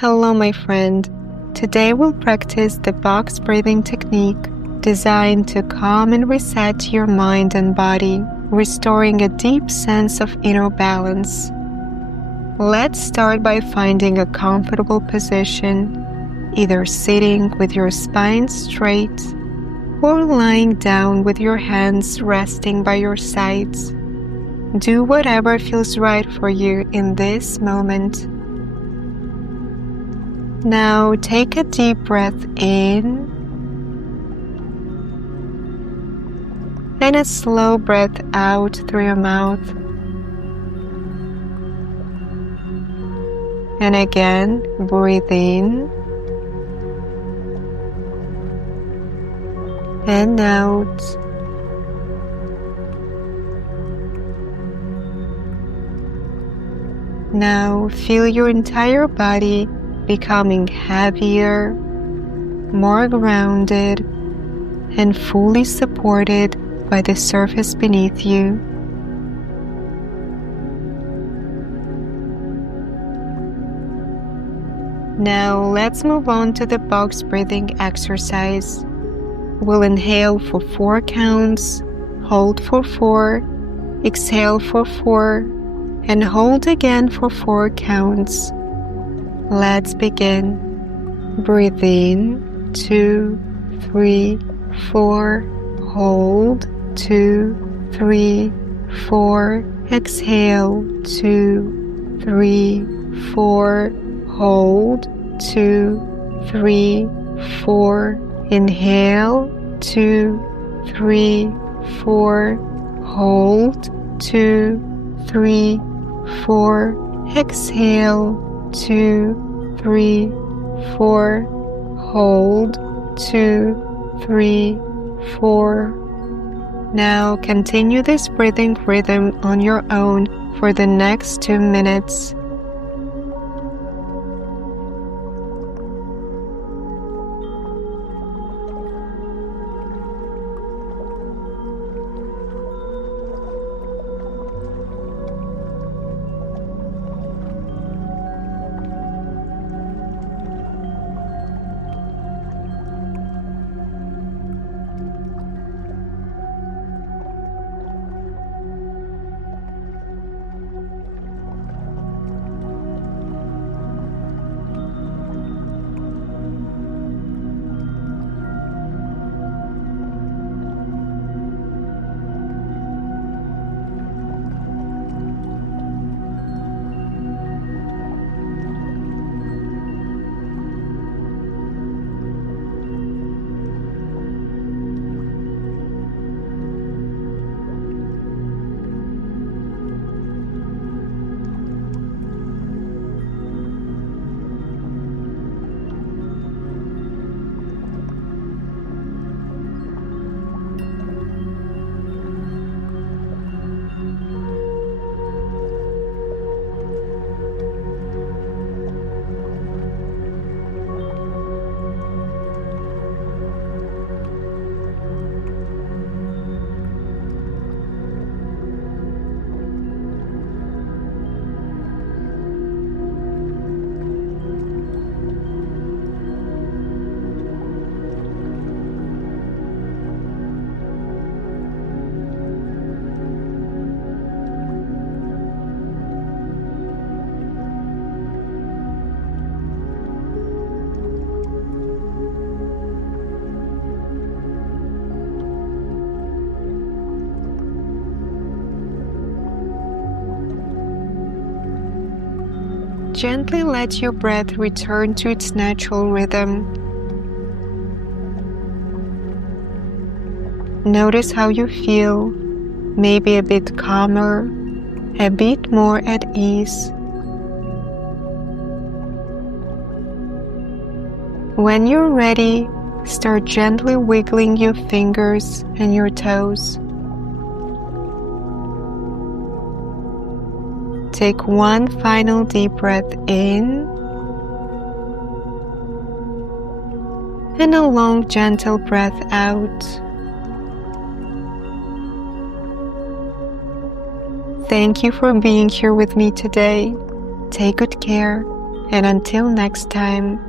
Hello, my friend. Today we'll practice the box breathing technique designed to calm and reset your mind and body, restoring a deep sense of inner balance. Let's start by finding a comfortable position, either sitting with your spine straight or lying down with your hands resting by your sides. Do whatever feels right for you in this moment. Now take a deep breath in and a slow breath out through your mouth. And again, breathe in and out. Now feel your entire body becoming heavier, more grounded, and fully supported by the surface beneath you. Now let's move on to the box breathing exercise. We'll inhale for 4 counts, hold for 4, exhale for 4, and hold again for 4 counts. Let's begin. Breathe in, 2, 3, 4, hold, 2, 3, 4, exhale, 2, 3, 4, hold, 2, 3, 4, inhale, 2, 3, 4, hold, 2, 3, 4, exhale, 2, 3, 4, hold, 2, 3, 4. Now continue this breathing rhythm on your own for the next 2 minutes. Gently let your breath return to its natural rhythm. Notice how you feel, maybe a bit calmer, a bit more at ease. When you're ready, start gently wiggling your fingers and your toes. Take one final deep breath in and a long, gentle breath out. Thank you for being here with me today. Take good care And until next time,